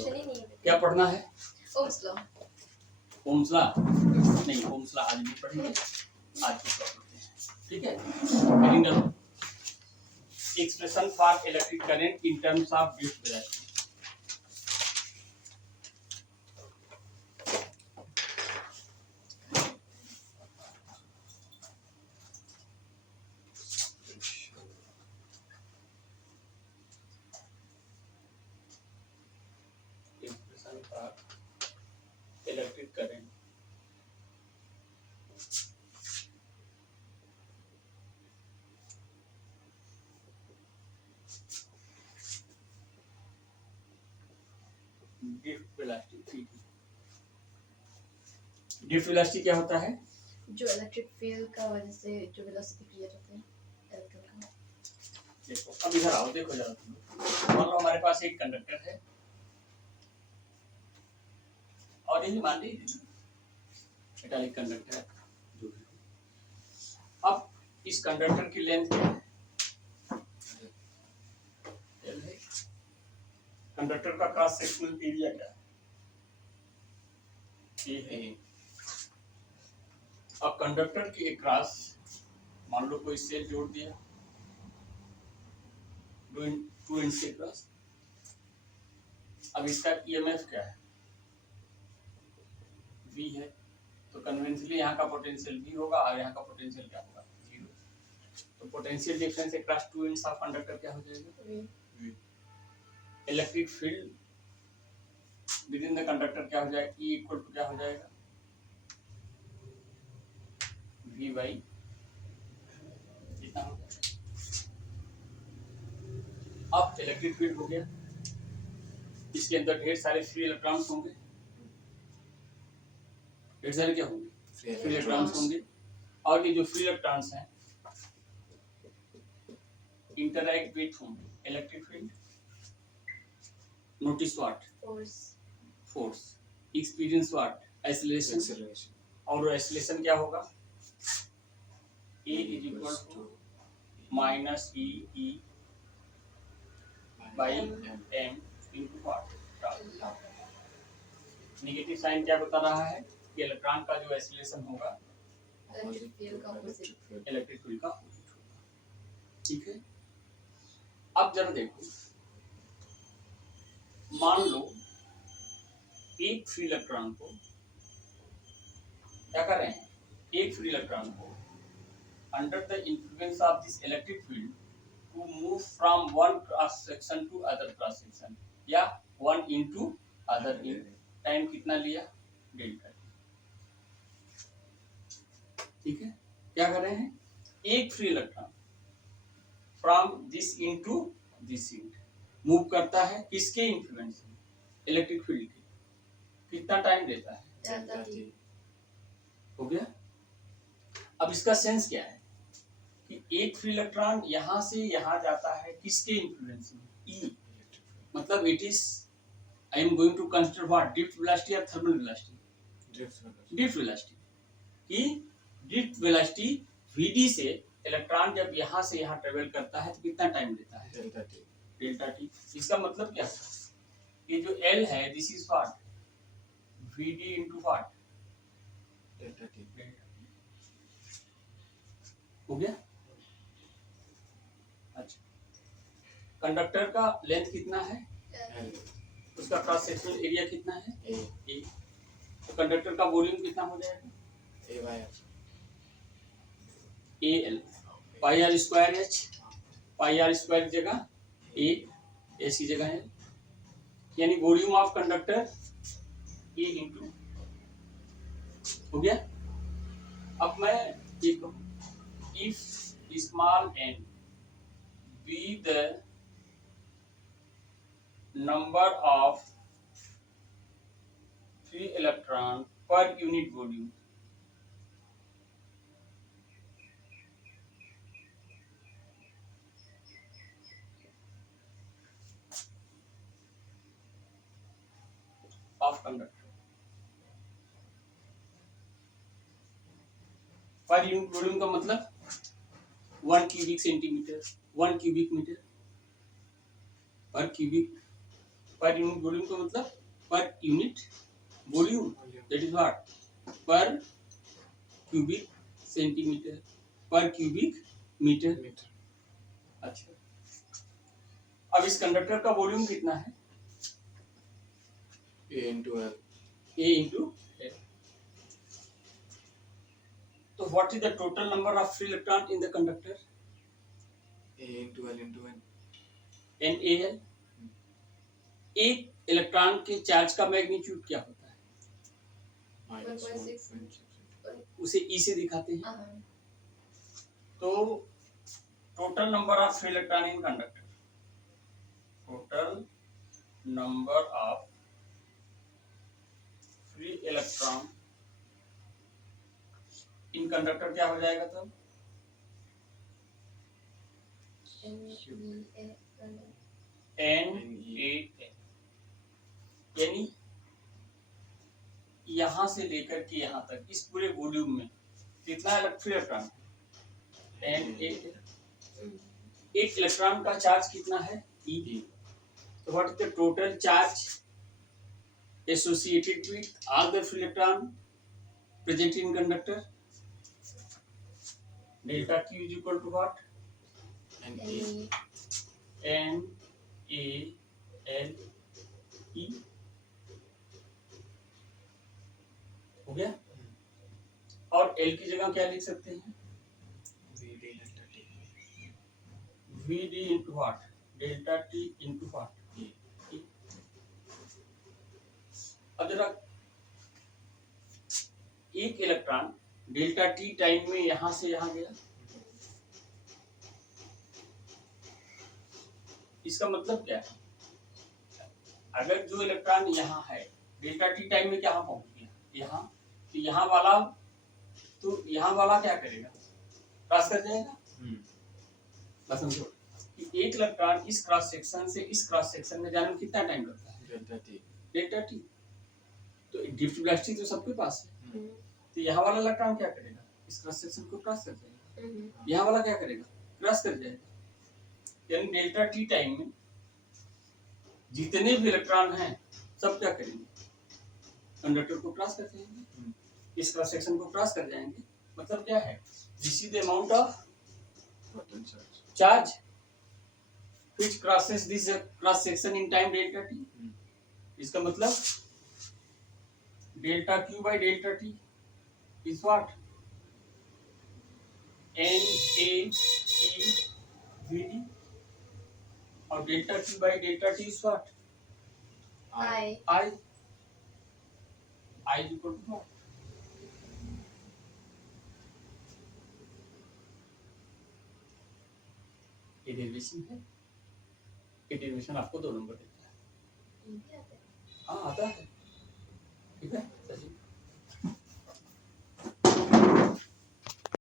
Option ही नहीं है। क्या पढ़ना है? Ohm's law. ओम्स लॉ नहीं, ओम्स लॉ आज नहीं पढ़ेंगे, आज की पढ़ते हैं, ठीक है। हेडिंग डालो, expression for electric current in terms of drift velocity. Expression for electric current drift velocity. Drift velocity क्या होता है? जो इलेक्ट्रिक फील्ड का वजह से जो वेलोसिटी क्रिएट होते हैं इलेक्ट्रॉन का। देखो अब इधर आओ, देखो जरा तुम लोग। मान लो हमारे पास एक कंडक्टर है और यही मान लीजिए मेटालिक कंडक्टर है जो भी हो। अब इस कंडक्टर की लेंथ क्या है? L है। कंडक्टर का क्रॉस सेक्शनल एरिया क्या है? A है। अब कंडक्टर के क्रॉस मान लो कोई सेल जोड़ दिया, टू इंच के क्रॉस। अब इसका ईएमएफ क्या है? V है। तो कन्वेंशनली यहाँ का पोटेंशियल V होगा और यहाँ का पोटेंशियल क्या होगा? 0। तो potential difference across two ends of conductor क्या हो जाएगा? V। Electric field with in the conductor क्या हो जाएगा? E इक्वल टू क्या हो जाएगा? V बाई कितना हो गया? अब इलेक्ट्रिक फील्ड हो गया, इसके अंदर ढेर सारे फ्री इलेक्ट्रॉन्स होंगे। ढेर सारे क्या होंगे? फ्री इलेक्ट्रॉन्स होंगे। और ये जो फ्री इलेक्ट्रॉन्स हैं इंटरैक्ट विथ होंगे electric field. Notice what? Force. Experience what? Acceleration. और एक्सीलरेशन क्या होगा? A is equal to minus E by m into what? Negative sign क्या बता रहा है कि इलेक्ट्रॉन का जो एक्सीलरेशन होगा इलेक्ट्रिक फील्ड का ऑपोजिट। इलेक्ट्रिक फील्ड का ऑपोजिट होगा, ठीक है। अब जरा देखो, मान लो एक फ्री इलेक्ट्रॉन को क्या कर रहे हैं? एक फ्री इलेक्ट्रॉन को under the influence of this electric field to move from one cross section to other cross section या one into other in time कितना लिया? डेल्टा। ठीक है, क्या कर रहे हैं? एक free electron from this into this in move करता है, किसके इन्फ्लुएंस से? इलेक्ट्रिक फील्ड के। कितना टाइम लेता है? Delta T. हो गया। अब इसका सेंस क्या है कि एक फ्री इलेक्ट्रॉन यहां से यहां जाता है, किसके इन्फ्लुएंस में? ई। मतलब it is I am going to consider what? Drift velocity या थर्मल वेलोसिटी? Drift velocity. कि ड्रिफ्ट वेलोसिटी vd से इलेक्ट्रॉन जब यहां से यहां ट्रेवल करता है तो कितना टाइम लेता है? Delta T. इसका मतलब क्या है? ये जो L है this is what? vd into what? Delta T. हो गया। अच्छा, कंडक्टर का लेंथ कितना है? उसका क्रॉस सेक्शनल एरिया कितना है? A। तो कंडक्टर का वॉल्यूम कितना हो जाएगा? AL pi R square H। Pi R square की जगह A, S की जगह है, यानी volume of conductor A into. हो गया। अब मैं ये कहूँ, if small n be the number of free electron per unit volume, of conductor per unit volume का मतलब 1 क्यूबिक सेंटीमीटर, 1 क्यूबिक मीटर पर क्यूबिक पर यूनिट वॉल्यूम का मतलब per unit volume, that is what, पर cubic centimetre, पर cubic metre. अच्छा, अब इस कंडक्टर का वॉल्यूम कितना है? A into L. A into L. तो what is the total number of free electron in the conductor? A into L into N. NaL। एक इलेक्ट्रॉन के चार्ज का मैग्नीट्यूड क्या होता है? Minus 1.6. 1.6. उसे E से दिखाते हैं। हाँ, तो total number of free electron in conductor, total number of free electron in conductor क्या हो जाएगा तब? NeAL. NaL। यानी यहां से लेकर के यहां तक इस पूरे वॉल्यूम में कितना फ्री इलेक्ट्रॉन है? NaL। एक इलेक्ट्रॉन का चार्ज कितना है? E। तो what is the total charge associated with all the free electron present in conductor? Delta Q is equal to what? NA. NaLE। हो गया? और L की जगह क्या लिख सकते हैं? VD delta T. VD into what? Delta T into what? E. अब जरा एक इलेक्ट्रॉन डेल्टा टी टाइम में यहां से यहां गया, इसका मतलब क्या है? अगर जो इलेक्ट्रॉन यहाँ है डेल्टा टी टाइम में क्या पहुंच गया यहाँ, तो यहाँ वाला क्या करेगा? क्रॉस कर जाएगा। बस समझो कि एक इलेक्ट्रॉन इस क्रॉस सेक्शन से इस क्रॉस सेक्शन में जाने में कितना टाइम लगता है? Delta T. तो ड्रिफ्ट वेलोसिटी तो सबके पास है, तो यहाँ वाला इलेक्ट्रॉन क्या करेगा? इस क्रॉस सेक्शन को क्रॉस कर जाएगा। यहाँ वाला क्या करेगा? क्रॉस कर जाएगा। यानी डेल्टा टी टाइम में जितने भी इलेक्ट्रॉन हैं सब क्या करेंगे? कंडक्टर को क्रॉस कर जाएंगे, इस क्रॉस सेक्शन को क्रॉस कर जाएंगे। मतलब क्या है? This is the amount of charge which crosses this cross section in time delta t। इसका मतलब delta Q by delta T is what? NaEVD। और delta Q by delta T is what? I. I is equal to what? ये derivation है। ये derivation आपको 2 number देता है। हाँ आता है।